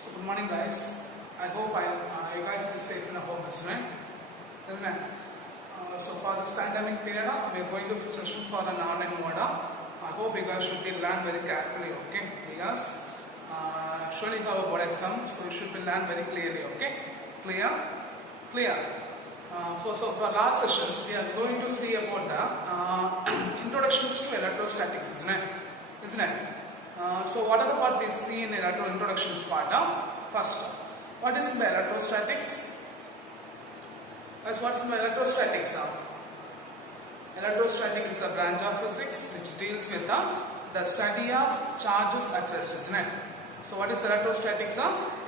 So good morning, guys. I hope you guys will be safe in the home, isn't it? So for this pandemic period, we are going to sessions for an online mode. I hope you guys should be learn very carefully, okay? Because surely you have a board exam, so you should be learn very clearly, okay? Clear? Clear. So for last sessions, we are going to see about the introductions to electrostatics, isn't it? So what are the part we see in introductions part? First, what is the electrostatics? Guys, what is the electrostatics? Electrostatic is a branch of physics which deals with the study of charges at rest, isn't it? So what is electrostatics?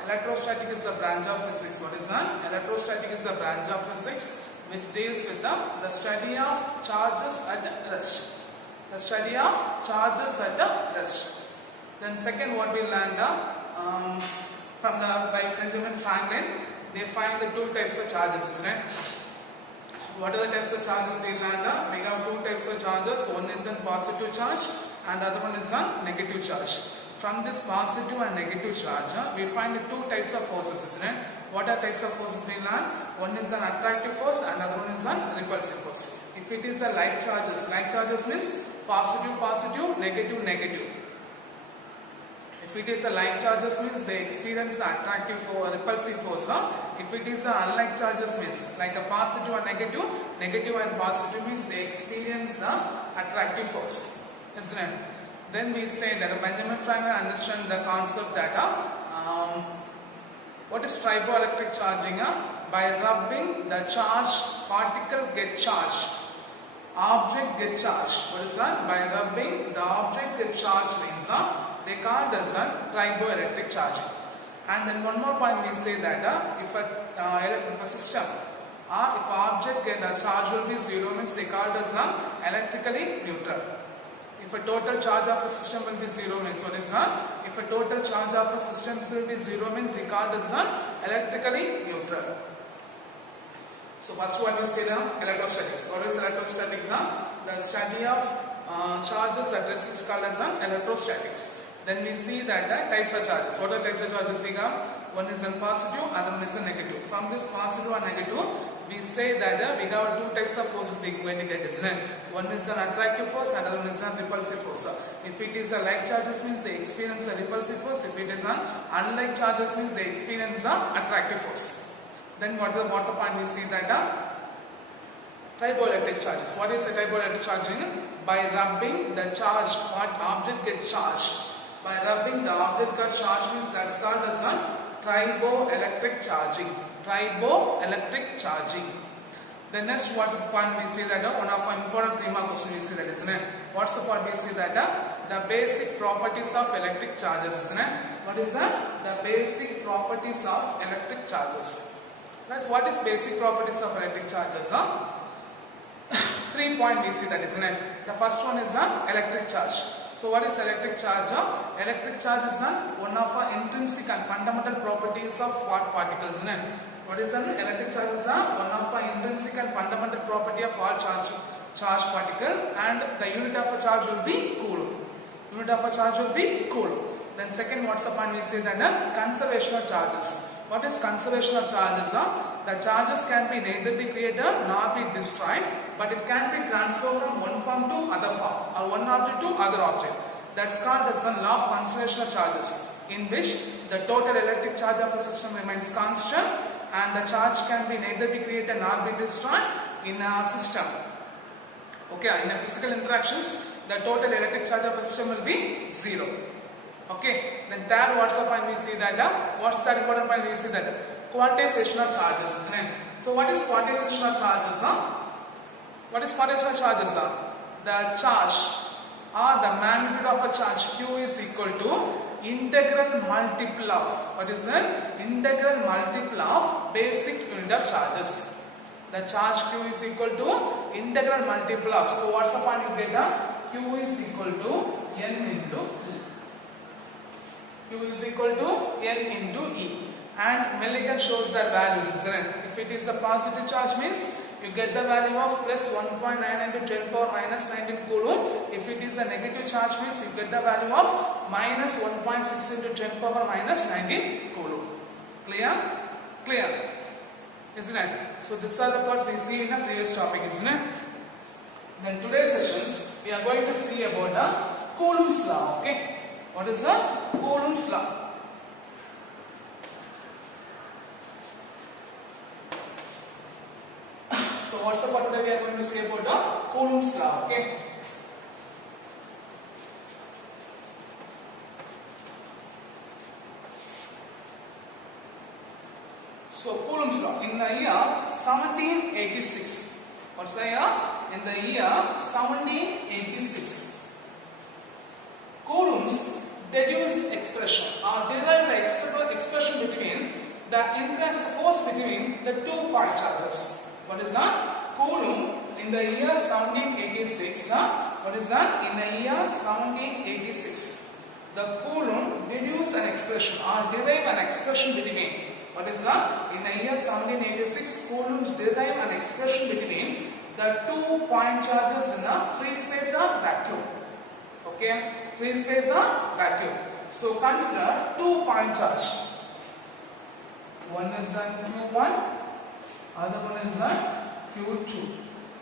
Electrostatic is a branch of physics. What is that? Electrostatic is a branch of physics which deals with the study of charges at rest. The study of charges at rest. Then second, what we learned by Benjamin Franklin, they find the two types of charges, isn't it? What are the types of charges we learned? We have two types of charges. One is a positive charge and the other one is a negative charge. From this positive and negative charge, we find the two types of forces, isn't it? What are types of forces we learn? One is an attractive force and the other one is a repulsive force. If it is a like charges means positive, positive, negative, negative. If it is a like charges means they experience the attractive or repulsive force. If it is a unlike charges means like a positive and negative, negative and positive means they experience the attractive force, isn't it? Then we say that Benjamin Franklin understand the concept that what is triboelectric charging? By rubbing the charged particle get charged, object get charged. What is that? By rubbing the object get charged means they call it as a triboelectric charging. And then one more point we say that if a system if object get a charge will be zero means they call it as electrically neutral. If a total charge of a system will be zero means what is that? If a total charge of a system will be zero means we call it as electrically neutral. So first one we say the electrostatics. What is electrostatics? The study of charges at rest is called as electrostatics. Then we see that types of charges. What are types of charges we got? One is a positive, other one is a negative. From this positive and negative, we say that we have two types of forces we are going to get, isn't it? One is an attractive force and another one is a repulsive force. If it is a like charges means they experience a repulsive force. If it is an unlike charges means they experience the attractive force. Then what the point we see that triboelectric charges. What is a triboelectric charging? By rubbing the charged object get charged. By rubbing the object get charged means that's called as a triboelectric charging. Triboelectric charging. The next what the point we see that one of our important 3 mark question we see that, isn't it? What's the point we see that the basic properties of electric charges, isn't it? What is that? The basic properties of electric charges. Guys, what is basic properties of electric charges? 3 point we see that, isn't it? The first one is electric charge. So what is electric charge? Electric charge is one of our intrinsic and fundamental properties of what particles, isn't it? What is an electric charge? Is one of our intrinsic and fundamental property of all charge particle, and the unit of a charge will be coulomb. Unit of a charge will be coulomb. Then second, what's the point we say that conservation of charges. What is conservation of charges? The charges can be neither be created nor be destroyed, but it can be transferred from one form to other form or one object to other object. That's called as the law of conservation of charges, in which the total electric charge of a system remains constant and the charge can be neither be created nor be destroyed in a system. Okay, in a physical interactions, the total electric charge of a system will be zero. Okay, then third, what's the point we see that what's the important point we see that quantization of charges, isn't it? So what is quantization of charges? What is quantization of charges? The charge or the magnitude of a charge Q is equal to integral multiple of, what is it? Integral multiple of basic unit of charges. The charge Q is equal to integral multiple of. So what's the point you get? Q is equal to N into E. Q is equal to N into E. And Millikan shows their values, isn't it? If it is a positive charge means you get the value of plus 1.9 into 10 power minus 19 coulomb. If it is a negative charge means you get the value of minus 1.6 into 10 power minus 19 coulomb. Clear? Clear. Isn't it? So these are the parts we see in the previous topic, isn't it? Then today's sessions we are going to see about the Coulomb's law. Okay? What is the Coulomb's law? So what's the part today we are going to see about the Coulomb's law? Okay? So Coulomb's law in the year 1786. What's the year? In the year 1786. Coulomb's deduced expression or derived expression between the intrinsic force between the 2 point charges. What is that? Coulomb in the year 1786. What is that? In the year 1786. The Coulomb deduced an expression or derived an expression between. What is that? In the year 1786, Coulomb's derived an expression between the 2 point charges in a free space or vacuum. Okay? Free space or vacuum. So consider 2 point charge. One is the Q1, other one is the Q2.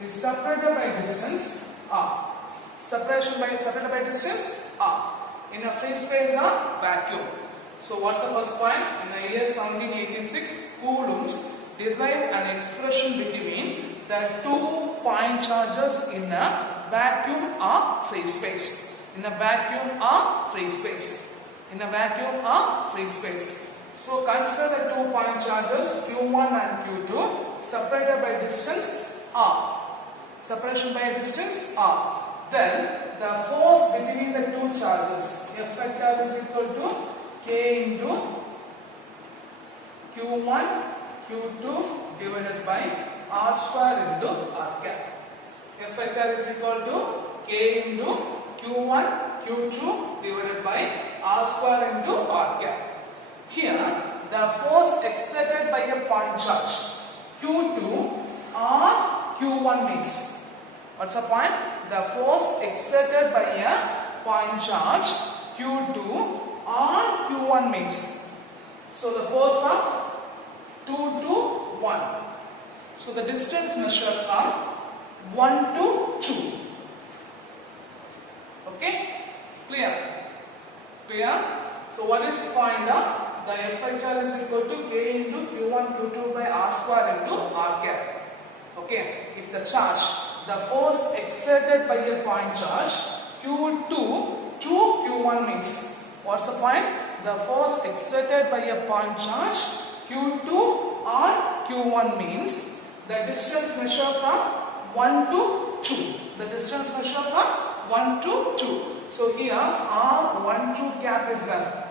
It's separated by distance R. Separated by distance R. In a free space or vacuum. So what's the first point? In the year 1786, Coulomb's derived an expression between the 2 point charges in a vacuum or free space. In a vacuum or free space. In a vacuum or free space. So consider the 2 point charges Q1 and Q2 separated by distance R. Separation by distance R. Then the force between the 2 charges F vector is equal to K into Q1, Q2 divided by R square into R cap. F vector is equal to K into Q1, Q2 divided by R square into R cap. Here, the force exerted by a point charge Q2 or Q1 means. What's the point? The force exerted by a point charge Q2 or Q1 means. So the force from 2 to 1. So the distance measured from 1 to 2. Okay? Clear? Clear? So what is point? The F vector is equal to K into Q1, Q2 by R square into R cap. Okay? If the charge, the force exerted by a point charge Q2 to Q1 means. What's the point? The force exerted by a point charge Q2 or Q1 means the distance measured from 1 to 2. The distance measured from 1 to 2. So here R12 cap is a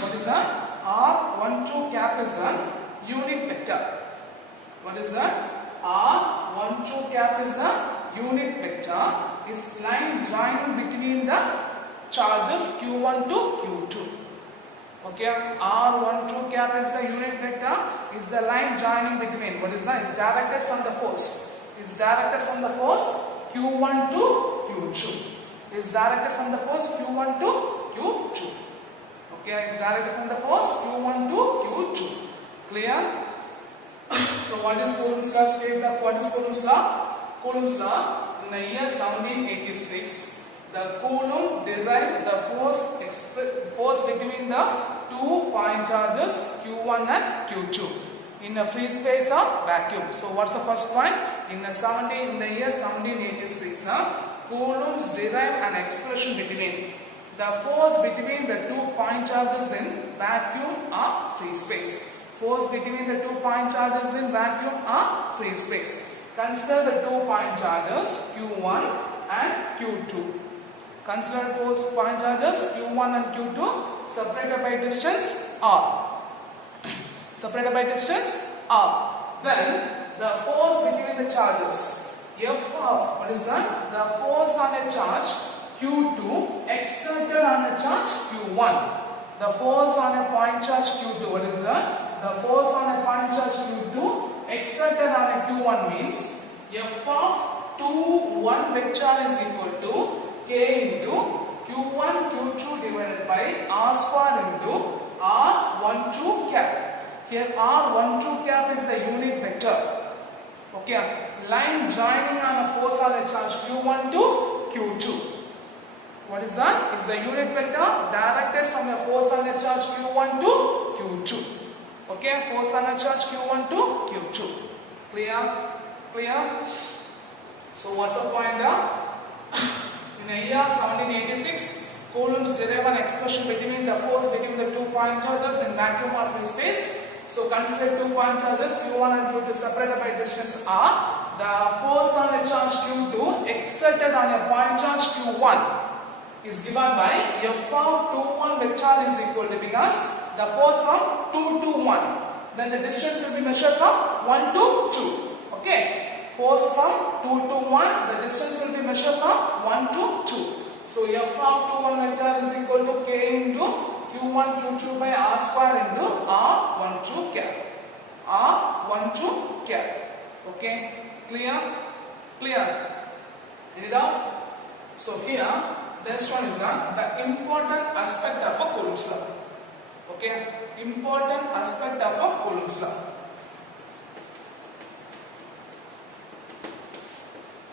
what is that? R12 cap is a unit vector. What is that? R12 cap is a unit vector. Is line joining between the charges Q1 to Q2. Okay, R12 cap is the unit vector, is the line joining between. What is that? Is directed from the force. Is directed from the force Q1 to Q2. Is directed from the force Q1 to Q2. Okay, is directed from the force Q1 to Q2. Clear? So what is Coulomb's law? State up. What is Coulomb's law? Coulomb's law in the year 1786. The Coulomb derived the force between the 2 point charges Q1 and Q2 in a free space or vacuum. So what's the first point? In the year 1786, Coulomb's derived an expression between the force between the 2 point charges in vacuum or free space. Force between the 2 point charges in vacuum or free space. Consider the 2 point charges Q1 and Q2. Consider force point charges Q1 and Q2 separated by distance R. Separated by distance R. Then the force between the charges F of, what is that? The force on a charge Q2 exerted on a charge Q1. The force on a point charge Q2, what is that? The force on a point charge Q2 exerted on a Q1 means F of 2, 1 vector is equal to K into Q1, Q2 divided by R square into R12 cap. Here R12 cap is the unit vector. Okay, line joining on a force on a charge Q1 to Q2. What is that? It's the unit vector directed from a force on a charge Q1 to Q2. Okay, force on a charge Q1 to Q2. Clear? Clear? So what's the point there? In the year 1786, Coulomb's derived an expression between the force between the 2 point charges in vacuum or free space. So consider 2 point charges Q1 and Q2 separated by distance r. The force on a charge Q2 exerted on a point charge Q1 is given by F of 2, 1 vector is equal to, because the force from 2 to 1. Then the distance will be measured from 1 to 2. Okay. Force from 2 to 1, the distance will be measured from 1 to 2. So F of 2, 1 vector is equal to K into Q1, Q2 by R square into R12 cap. R12 cap. Okay. Clear? Clear? Read it out. So here, this one is the important aspect of a Coulomb's law. Okay. Important aspect of a Coulomb's law.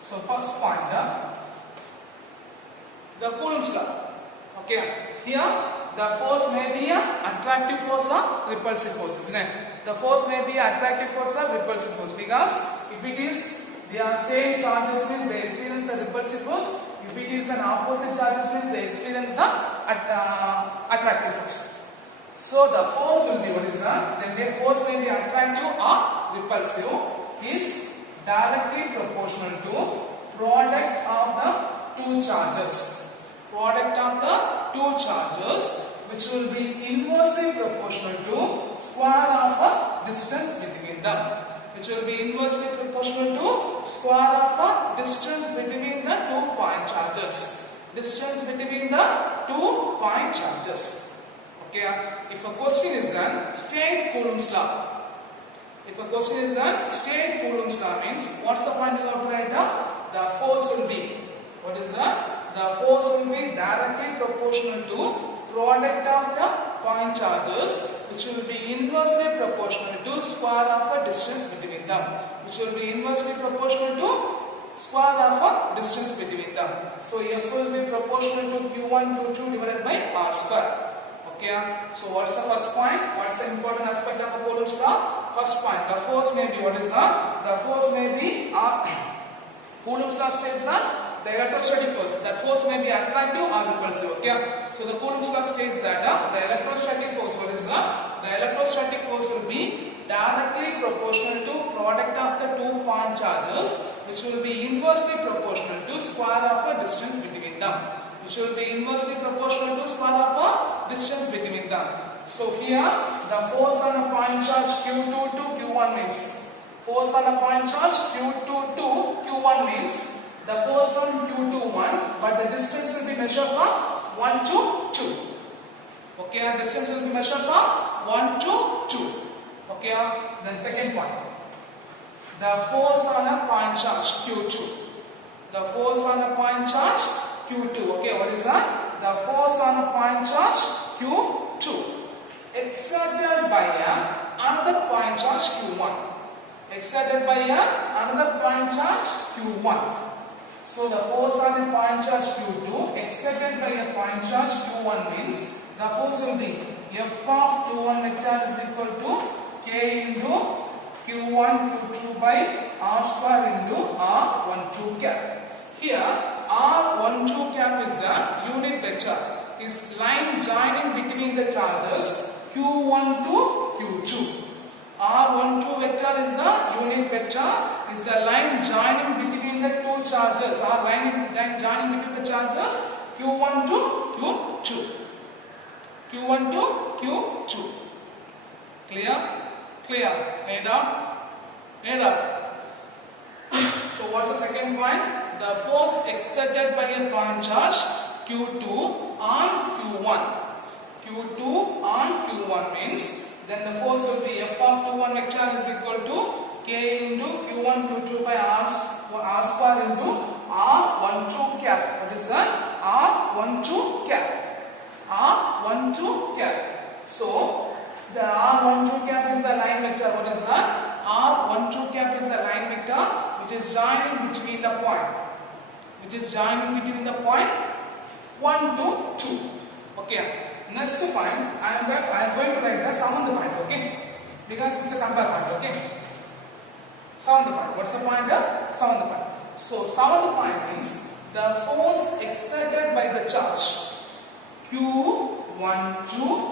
So first point, the Coulomb's law. Okay, here the force may be an attractive force or repulsive force, isn't it? The force may be an attractive force or repulsive force, because if it is they are same charges means they experience the repulsive force. If it is an opposite charges means they experience the attractive force. So the force will be, what is that? The force may be attractive or repulsive is directly proportional to product of the two charges. Product of the two charges, which will be inversely proportional to square of a distance between them. Which will be inversely proportional to square of a distance between the 2 point charges. Distance between the 2 point charges. Okay. If a question is done, state Coulomb's law. If a question is done, state Coulomb's law means, what's the point you have to write down? The force will be, what is that? The force will be directly proportional to product of the point charges, which will be inversely proportional to square of a distance between them. Which will be inversely proportional to square of a distance between them. So F will be proportional to Q1, Q2 divided by R square. Okay, so what's the first point? What's the important aspect of a Coulomb's law? First point, the force may be, what is that? The force may be, Coulomb's law states that the electrostatic force, that force may be attractive or repulsive. Okay, so the Coulomb's law states that the electrostatic force, what is that? The electrostatic force will be directly proportional to product of the 2 point charges, which will be inversely proportional to square of a distance between them. Which will be inversely proportional to square of a distance between them. So here the force on a point charge Q2 to Q1 means, force on a point charge Q2 to Q1 means the force from Q to 1, but the distance will be measured from 1 to 2. Okay, distance will be measured from 1 to 2. Okay, then second point, the force on a point charge Q2. The force on a point charge Q2. Okay, what is that? The force on a point charge Q2 exerted by another point charge Q1. Exerted by another point charge Q1. So the force on a point charge Q2 exerted by a point charge Q1 means the force will be F of Q1 vector is equal to K into Q1 Q2 by R square into R12 cap. Here R12 cap is a unit vector, is line joining between the charges Q1 to Q2. R12 vector is the unit vector, is the line joining between the two charges, or line joining between the charges Q1 to Q2. Q1 to Q2. Clear? Clear. Made up? Made up. So what's the second point? The force exerted by a point charge Q2 on Q1. Q2 on Q1 means, then the force will be F of Q1 vector is equal to K into Q1 Q2 by R square into R12 cap. What is that? R12 cap. R12 cap. So the R12 cap is the line vector. What is that? R12 cap is the line vector which is joining between the point. Which is joining between the point 1 to 2. Okay. Next point, I am going to write the seventh point. Okay. Because it's a compare point. Okay. Seventh point. What's the point? Seventh point. So seventh point is the force exerted by the charge Q1 to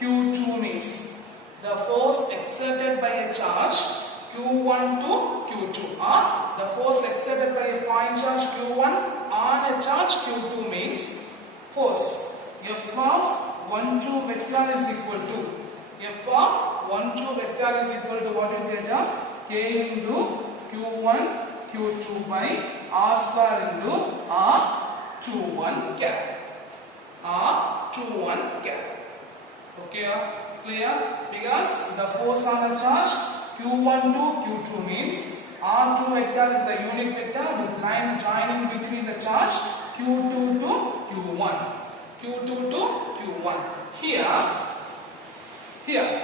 Q2 means the force exerted by a charge Q1 to Q2 or the force exerted by a point charge Q1 on a charge Q2 means force F of 1 2 vector is equal to F of 1 2 vector is equal to what you get here? K into Q1 Q2 by R square into R21 cap. R21 cap. Okay, clear? Because the force on the charge Q1 to Q2 means R2 vector is the unit vector with line joining between the charge Q2 to Q1. Q2 to Q1. Here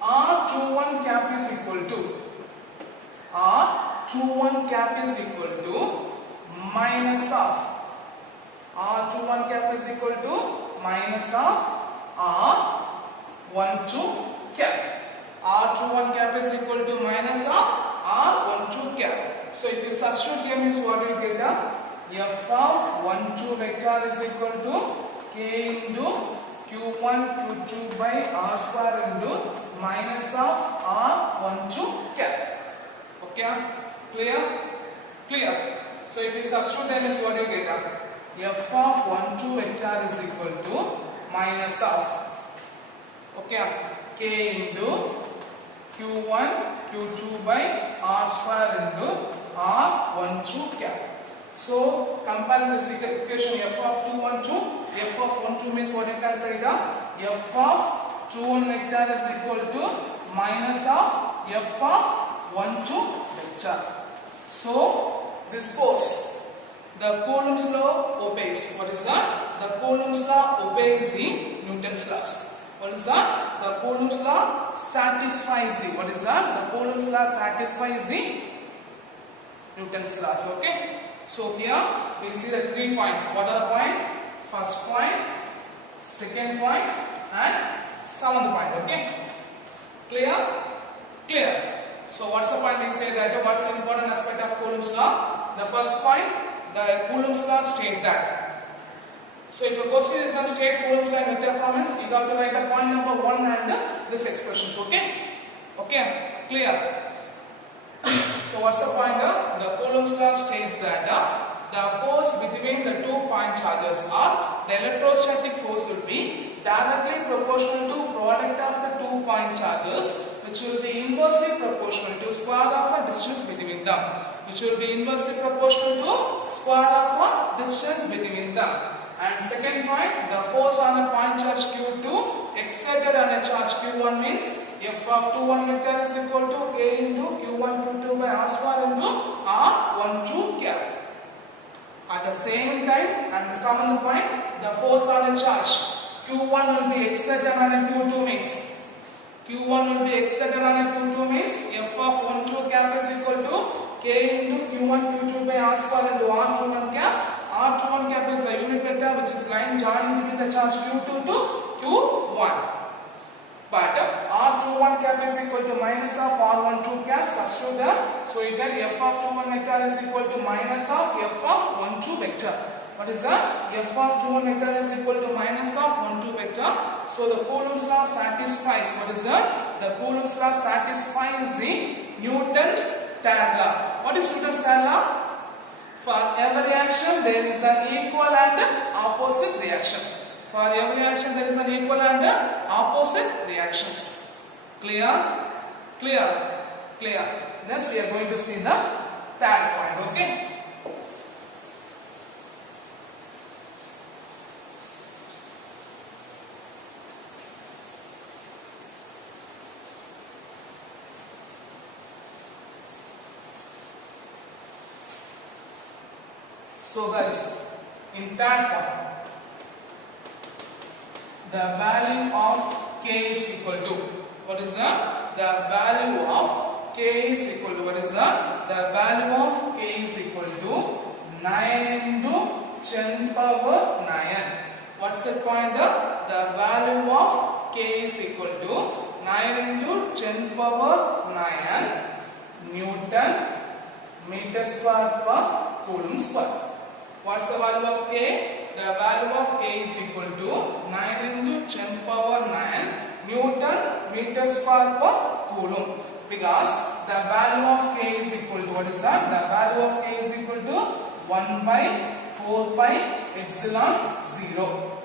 R21 cap is equal to R21 cap is equal to minus of R21 cap is equal to minus of R12 cap. R21 cap is equal to minus of R12 cap. So if you substitute here means what you get? F of 1 2 vector is equal to K into Q1 Q2 by R square into minus of R12 cap. Okay, clear? Clear. So if you substitute that means what you get? F of 1 2 vector is equal to minus of K into Q1 Q2 by R square into R12 cap. So compare this equation F of 2 1 2. F of 1 2 means what you can say F of 2 1 vector is equal to minus of F of 1 2 vector. So this force, the Coulomb's law obeys. What is that? The Coulomb's law obeys the Newton's laws. What is that? The Coulomb's law satisfies the. What is that? The Coulomb's law satisfies the Newton's laws. Okay. So here we see the 3 points. What are the points? First point, second point, and seventh point. Okay. Clear? Clear. So what's the point? We say that what's the important aspect of Coulomb's law? The first point, the Coulomb's law states that. So if your question is on state Coulomb's law in vector form, you have to write the point number 1 and this expressions. Okay? Okay? Clear? So what's the point? The Coulomb's law states that the force between the 2 point charges or the electrostatic force will be directly proportional to product of the 2 point charges, which will be inversely proportional to square of a distance between them. Which will be inversely proportional to square of a distance between them. And second point, the force on a point charge Q2 exerted on a charge Q1 means F of 2 1 vector is equal to K into Q1 Q2 by R square into R12 cap. At the same time, and the seventh point, the force on a charge Q1 will be exerted on a Q2 means Q1 will be exerted on a Q2 means F of 12 cap is equal to K into Q1 Q2 by R square into R21 cap. R21 cap is the unit vector which is line joining between the charge Q2 to Q1. But R21 cap is equal to minus of R12 cap. Substitute that. So you get F of 21 vector is equal to minus of F of 12 vector. What is that? F of 21 vector is equal to minus of 12 vector. So the Coulomb's law satisfies. What is that? The Coulomb's law satisfies the Newton's third law. What is Newton's third law? For every reaction there is an equal and opposite reaction. For every reaction there is an equal and opposite reactions. Clear? Clear? Clear. Next we are going to see the third point. Okay? So guys, in third point, the value of k is equal to, what is the value of k is equal to, what is the value of k is equal to 9 into 10 power 9. What's the point? The value of k is equal to 9 into 10 power 9 Newton meter square per coulomb square. What's the value of k? The value of k is equal to 9 into 10 power 9 Newton meter square per coulomb, because the value of k is equal to, what is that? The value of k is equal to 1 by 4 pi epsilon 0.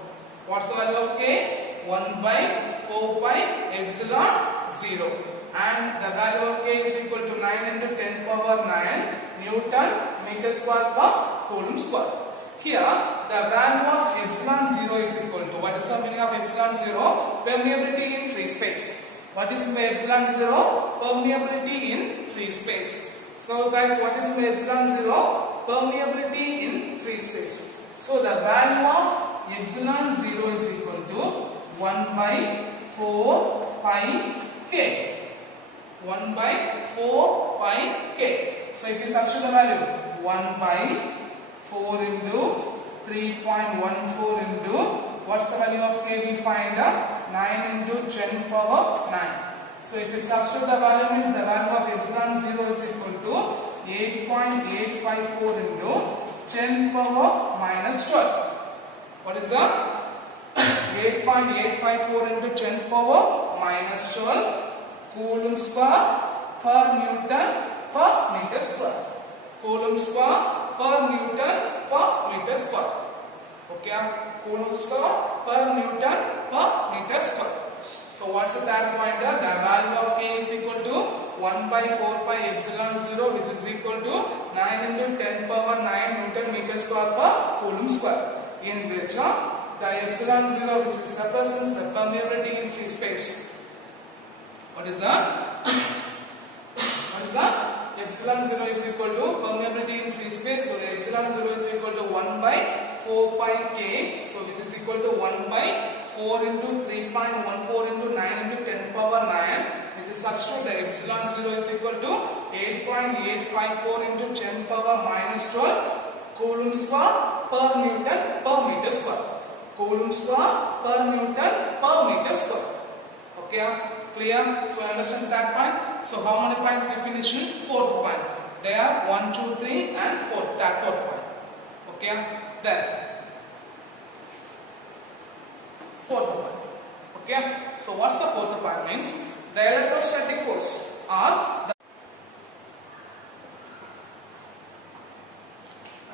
What's the value of k? 1 by 4 pi epsilon 0. And the value of k is equal to 9 into 10 power 9 Newton meter square per coulomb square. Here the value of epsilon 0 is equal to, what is the meaning of epsilon 0? Permeability in free space. What is epsilon 0? Permeability in free space. So guys, what is epsilon 0? Permeability in free space. So the value of epsilon 0 is equal to 1 by 4 pi k. 1 by 4 pi k. So if you substitute the value, 1 by 4 into 3.14 into, what's the value of k we find? 9 into 10 power 9. So if you substitute the value, means the value of epsilon 0 is equal to 8.854 into 10 power minus 12. What is that? 8.854 into 10 power minus 12 coulomb square per Newton per meter square. Coulomb square per Newton per meter square. Okay, coulomb square per Newton per meter square. So what's the third pointer? The value of k is equal to 1 by 4 pi epsilon 0, which is equal to 9 into 10 power 9 Newton meter square per coulomb square, in which the epsilon 0, which is represents the permeability in free space. What is that? What is that? Epsilon 0 is equal to permeability in free space. So the epsilon 0 is equal to 1 by 4 pi k. So which is equal to 1 by 4 into 3.14 into 9 into 10 power 9. Which is substitute the epsilon 0 is equal to 8.854 into 10 power minus 12 coulomb square per Newton per meter square. Coulomb square per Newton per meter square. Okay, clear? So understand that point. So how many points we finish in? Fourth point. There 1, 2, 3 and fourth. That fourth point. Okay, then fourth point. Okay, so what's the fourth point? Means the electrostatic force or the,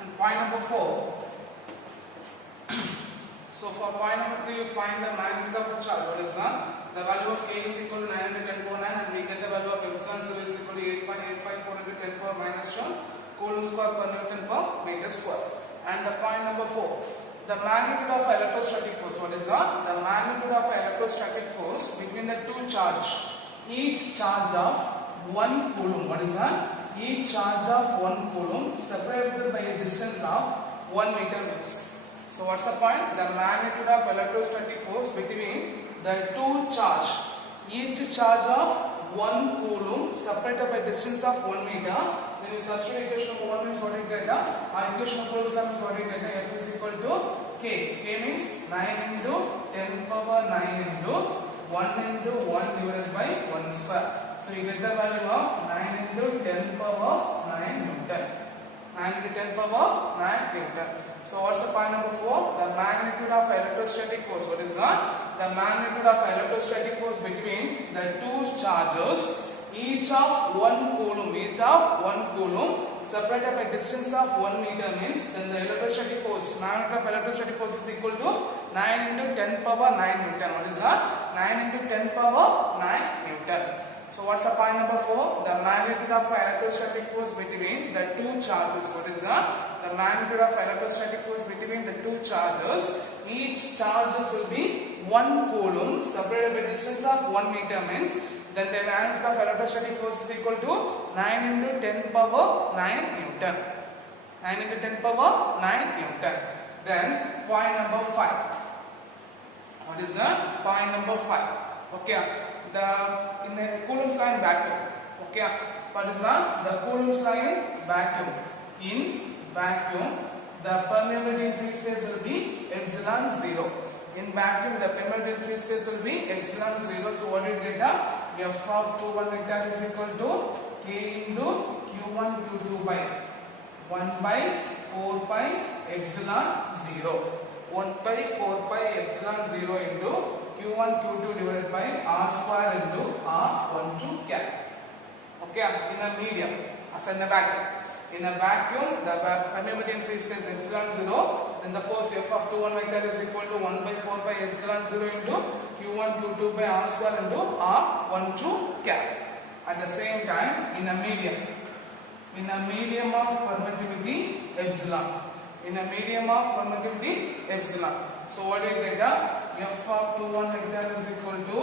and point number 4. So for point number 3, you find the magnitude of a charge. What is that? The value of k is equal to 9 into 10 power 9, and we get the value of epsilon 0 is equal to 8.854 into 10 power minus 12 coulomb square per Newton per meter square. And the point number 4, the magnitude of electrostatic force. What is that? The magnitude of electrostatic force between the two charge. Each charge of 1 coulomb. What is that? Each charge of 1 coulomb separated by a distance of 1 meter means. So what's the point? The magnitude of electrostatic force between the two charge. Each charge of 1 coulomb separated by distance of 1 meter. When you substitute equation of 1 means what you get? Our equation of Coulomb means what you get? F is equal to k. K means 9 into 10 power 9 into 1 into 1 divided by 1 square. So you get the value of 9 into 10 power 9 Newton. 9 into 10 power 9 Newton. So what's the point number 4? The magnitude of electrostatic force. What is that? The magnitude of electrostatic force between the two charges, each of 1 coulomb, separated by distance of 1 meter means then the electrostatic force, magnitude of electrostatic force is equal to 9 into 10 power 9 Newton. What is that? 9 into 10 power 9 Newton. So what's the point number 4? The magnitude of electrostatic force between the two charges. What is that? The magnitude of electrostatic force between the two charges. Each charges will be 1 coulomb separated by distance of 1 meter means then the magnitude of electrostatic force is equal to 9 into 10 power 9 Newton. 9 into 10 power 9 Newton. Then point number 5. What is the point number 5? Okay, in the Coulomb's law in vacuum. Okay, what is the Coulomb's law in vacuum? In vacuum, the permeability in free space will be epsilon 0. In vacuum, the permeability in free space will be epsilon 0. So what do you get? F of Q1 vector is equal to K into Q1 Q2 by 1 by 4 pi epsilon 0. 1 by 4 pi epsilon 0 into Q1 Q2 divided by R square into R12 cap. Okay, in a medium, as in a vacuum. In a vacuum, the permeability in free space is epsilon 0. Then the force F of Q1 vector is equal to 1 by 4 pi epsilon 0 into Q1 Q2 by R square into R12 cap. At the same time, in a medium of permittivity epsilon. In a medium of permittivity epsilon. So what do you get? F of Q1 vector is equal to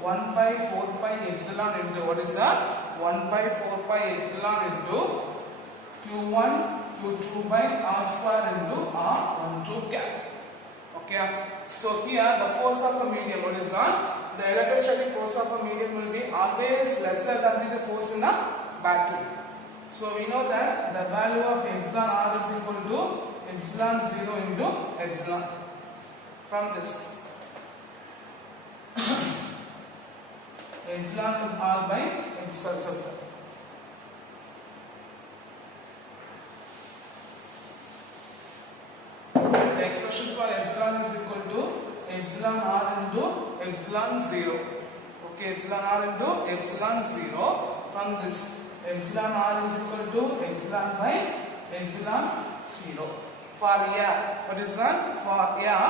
1 by 4 pi epsilon into, what is that? 1 by 4 pi epsilon into Q1 Q2 by R square into R12 cap. Okay, so here the force of a medium, what is that? The electrostatic force of a medium will be always lesser than the force in a vacuum. So we know that the value of epsilon R is equal to epsilon 0 into epsilon. From this, epsilon is R by epsilon. The expression for epsilon is equal to epsilon R into epsilon 0. Okay, epsilon R into epsilon 0. From this, epsilon R is equal to epsilon by epsilon 0. For air, what is that? For air,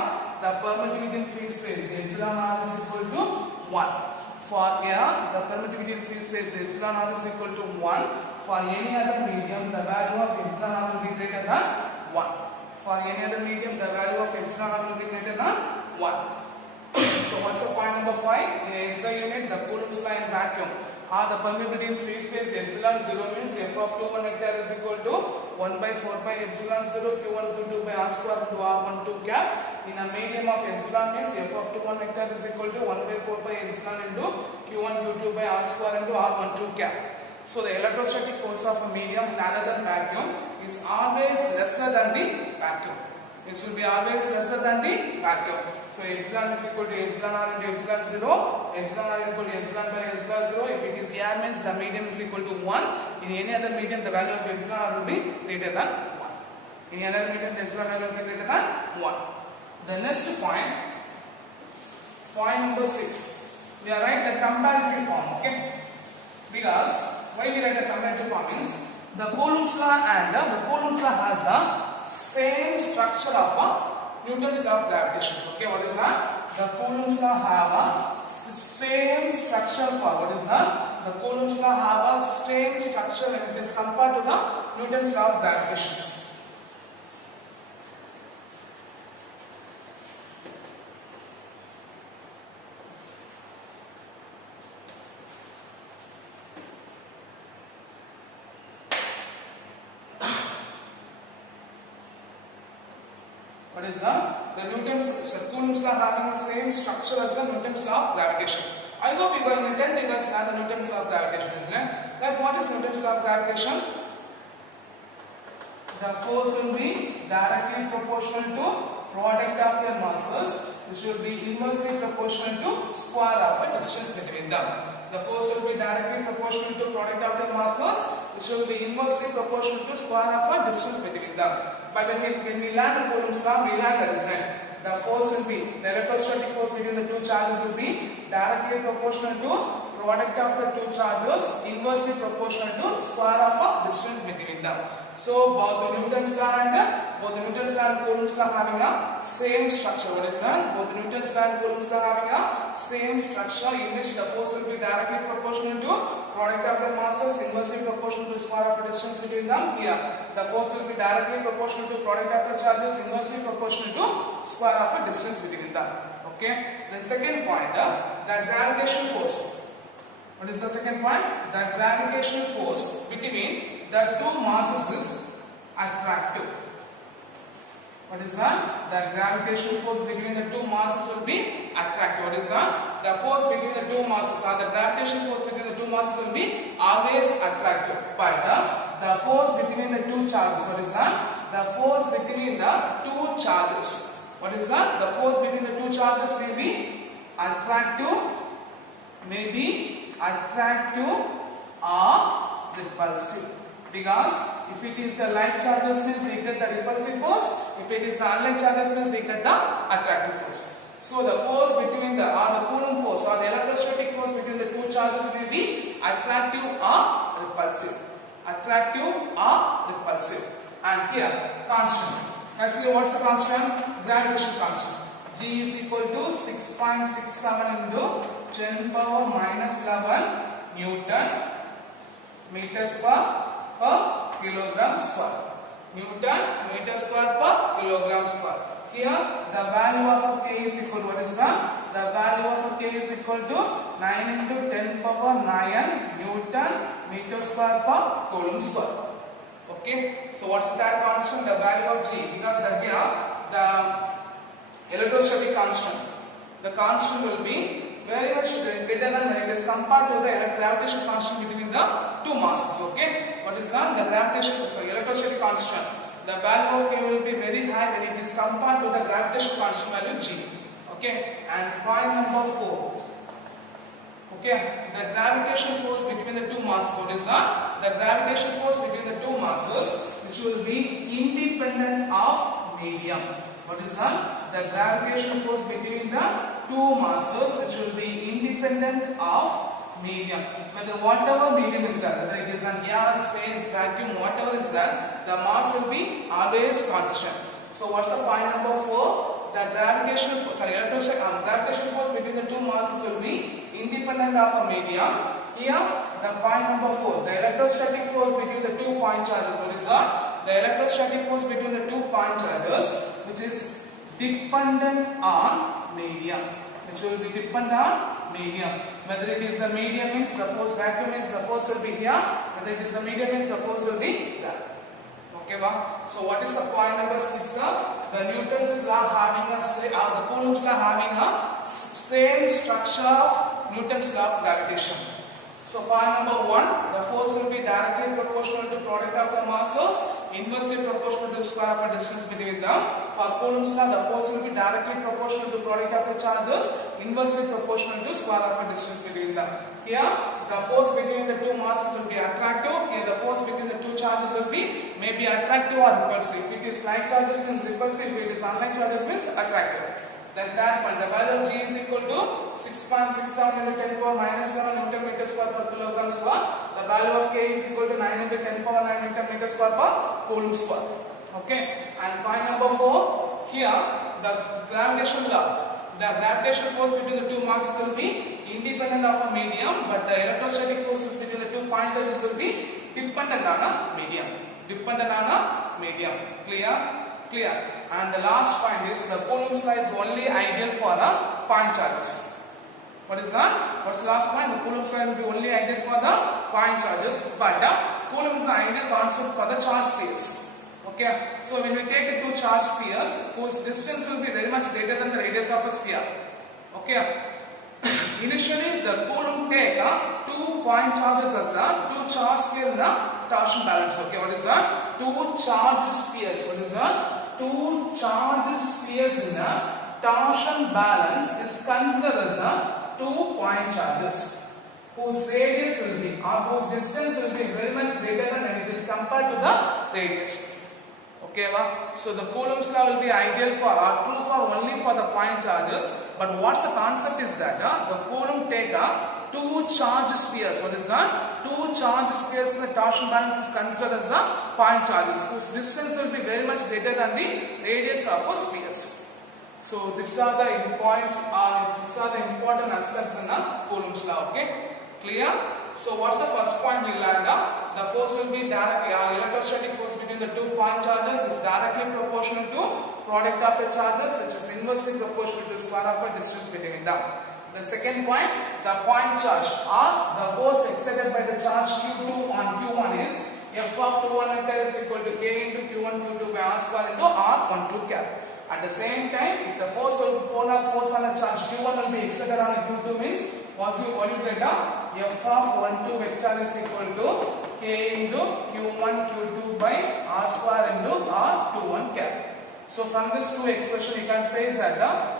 the permittivity in free space, epsilon R is equal to 1. For air, the permittivity in free space, epsilon R is equal to 1. For any other medium, the value of epsilon R will be greater than 1. For any other medium, the value of epsilon R will be greater than 1. So what's the point number 5? In a SI unit, the Coulomb's law in vacuum. The permeability in free space epsilon 0 means F of Q1 vector is equal to 1 by 4 pi epsilon 0 Q1 Q2 by R square into R12 cap. In a medium of epsilon means F of Q1 vector is equal to 1 by 4 pi epsilon into Q1 Q2 by R square into R12 cap. So the electrostatic force of a medium other than vacuum is always lesser than the vacuum. It will be always lesser than the vacuum. So epsilon is equal to epsilon R into epsilon 0. Epsilon R equal to epsilon by epsilon 0. If it is air means the medium is equal to 1. In any other medium, the value of epsilon R will be greater than 1. In any other medium, the epsilon R will be greater than 1. The next point, point number 6. We are write the comparative form. Okay? Because why we write the comparative form is the Coulomb's law and the Coulomb's law has a same structure of Newton's law of gravitation. Okay, what is that? The Coulomb's law have a same structure for, what is that? The Coulomb's law have a same structure when it is compared to the Newton's law of gravitation. What is the Coulomb's law having the same structure as the Newton's law of gravitation. I hope you guys in 10 you guys have the Newton's law of gravitation, isn't it? Guys, what is Newton's law of gravitation? The force will be directly proportional to product of their masses, which will be inversely proportional to square of the distance between them. The force will be directly proportional to product of their masses, which will be inversely proportional to square of a distance between them. But when we learn the Coulomb's law, we learn that, isn't it? The force will be, the electrostatic force between the two charges will be directly proportional to product of the two charges, inversely proportional to square of a distance between them. So both the Newton's law and Coulomb's law having a same structure. What is that? Both the Newton's law and Coulomb's law having a same structure in which the force will be directly proportional to product of the masses, inversely proportional to square of a distance between them. Here, the force will be directly proportional to product of the charges, inversely proportional to square of a distance between them. Okay. Then second point, the gravitational force. What is the second point? The gravitational force between the two masses is attractive. What is that? The gravitational force between the two masses will be attractive. What is that? The force between the two masses or the gravitational force between the two masses will be always attractive. But the force between the two charges, what is that? The force between the two charges. What is that? The force between the two charges may be attractive, or repulsive. Because if it is the like charges means we get the repulsive force, if it is the unlike charges means we get the attractive force. So the force between the Coulomb force or the electrostatic force between the two charges may be attractive or repulsive. And here constant. Actually, what's the constant? Gravitational constant. G is equal to 6.67 into 10 power minus 11 Newton meters per kilogram square. Newton meter square per kilogram square. Here the value of K is equal to what is that? The value of K is equal to 9 into 10 power 9 Newton meter square per Coulomb square. Okay, so what's that constant? The value of G, because here the electrostatic constant, the constant will be very much greater than when it is compared to the gravitational constant between the two masses. Okay, what is that? The electrostatic constant, the value of K will be very high when it is compared to the gravitational constant value G. Okay, and point number 4. Okay, the gravitational force between the two masses. What is that? The gravitational force between the two masses, which will be independent of medium. What is that? The gravitational force between the two masses, which will be independent of medium. Whether whatever medium is there, whether it is a gas, phase, vacuum, whatever is there, the mass will be always constant. So what's the point number 4? The gravitational force between the two masses will be independent of a medium. Here, the point number 4, the electrostatic force between the two point charges. What is that? The electrostatic force between the two point charges, which is dependent on medium. Which will be dependent on medium. Whether it is the medium means the force, vacuum means the force will be here. Whether it is the medium means the force will be there. Okay, so what is the point number 6? The Newton's law having the Coulomb's law having a same structure of Newton's law of gravitation. So point number 1, the force will be directly proportional to product of the masses, inversely proportional to the square of the distance between them. For Coulomb's law, the force will be directly proportional to product of the charges, inversely proportional to square of the distance between them. Here, the force between the two masses will be attractive. Here, the force between the two charges will be maybe attractive or repulsive. If it is like charges means repulsive. If it is unlike charges means attractive. Then that point, the value of G is equal to 6.67 into 10 power minus 7 Newton meter square per kilogram square. The value of K is equal to 9 into 10 power 9 Newton meter square per Coulomb square. Okay. And point number 4, here the gravitational law, the gravitational force between the two masses will be independent of a medium, but the electrostatic forces between the two point charges will be dependent on a medium. Clear. And the last point is the Coulomb's law is only ideal for the point charges. What is that? What's the last point? The Coulomb's law will be only ideal for the point charges, but Coulomb is the ideal concept for the charge spheres. Okay, so when we take two charge spheres whose distance will be very much greater than the radius of a sphere. Okay, initially the Coulomb take 2 point charges as two charge spheres in the torsion balance. Okay, what is that? Two charge spheres. What is that? Two charge spheres in a torsion balance is considered as 2 point charges whose radius will be or whose distance will be very much greater than when it is compared to the radius. Okay, so the Coulomb's law will be ideal for or true for only for the point charges. But what's the concept is that the Coulomb take 2 charge spheres. What is that? 2 charge spheres in the torsion balance is considered as the point charges whose distance will be very much greater than the radius of a spheres. So these are the points, these are the important aspects in the Coulomb's law. Okay, clear? So what's the first point we learned? The force will be directly, electrostatic force between the 2 point charges is directly proportional to product of the charges, which is inversely proportional to square of a distance between them. The second point, the point charge or the force exerted by the charge Q2 on Q1 is F of 2 1 vector is equal to K into Q1 Q2 by R square into R12 cap. At the same time, if the force on a charge Q1 will be exerted on a Q2 means what you get F of 1 2 vector is equal to K into Q1 Q2 by R square into R21 cap. So from this two expression you can say that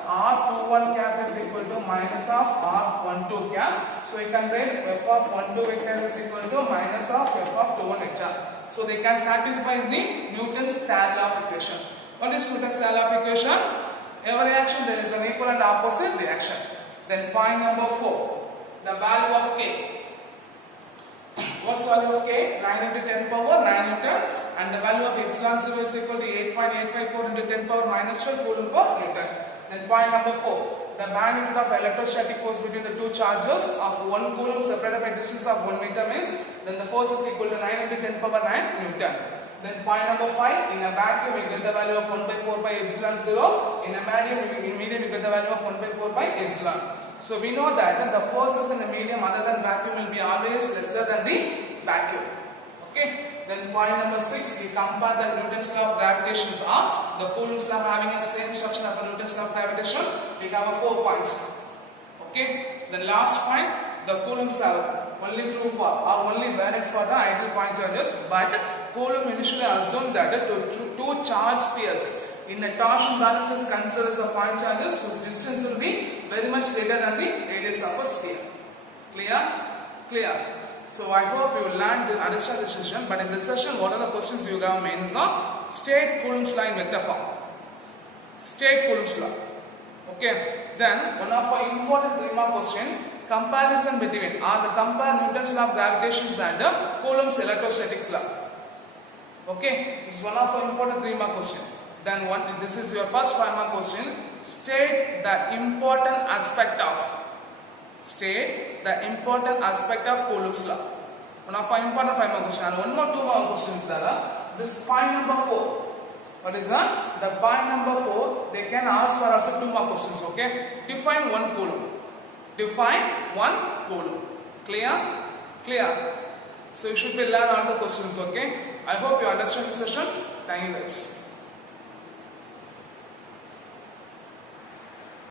R21 cap is equal to minus of R12 cap. So you can write F of 12 vector is equal to minus of F of 21 vector. So they can satisfy the Newton's third law of equation. What is Newton's third law of equation? Every reaction there is an equal and opposite reaction. Then point number 4, the value of K. What's the value of K? 9 into 10 power 9 Newton, and the value of epsilon 0 is equal to 8.854 into 10 power minus 12 coulomb per Newton. Then point number 4, the magnitude of electrostatic force between the two charges of 1 coulomb separated by distance of 1 meter means then the force is equal to 9 into 10 power 9 Newton. Then point number 5, in a vacuum we get the value of 1 by 4 by epsilon 0. In a medium we get the value of 1 by 4 by epsilon. So we know that the forces in the medium other than vacuum will be always lesser than the vacuum. Okay. Then point number 6, we compare the Newton's law of gravitation are the Coulomb's law having a same structure of Newton's law of gravitation. We have 4 points. Okay. The last point, the Coulomb's law only true for or only valid for the ideal point charges, but Coulomb initially assumed that two charged spheres in a torsion balance is considered as a point charges whose distance will be very much greater than the radius of a sphere. Clear? Clear. So I hope you learned and understand this session. But in this session, what are the questions you have mains are state Coulomb's law in vector form. State Coulomb's law. Okay. Then one of our important 3-mark question, comparison between compare Newton's law of gravitation and Coulomb's electrostatics law. Okay. It's one of our important 3-mark question. Then this is your first 5-mark question. State the important aspect of Coulomb's law. One of our important 5-mark question. And one more 2-mark question is there. This point number 4. What is that? The point number 4. They can ask for also 2-mark questions. Okay. Define 1 coulomb. Define 1 coulomb. Clear? Clear. So you should be learn all the questions. Okay. I hope you understand the session. Thank you guys.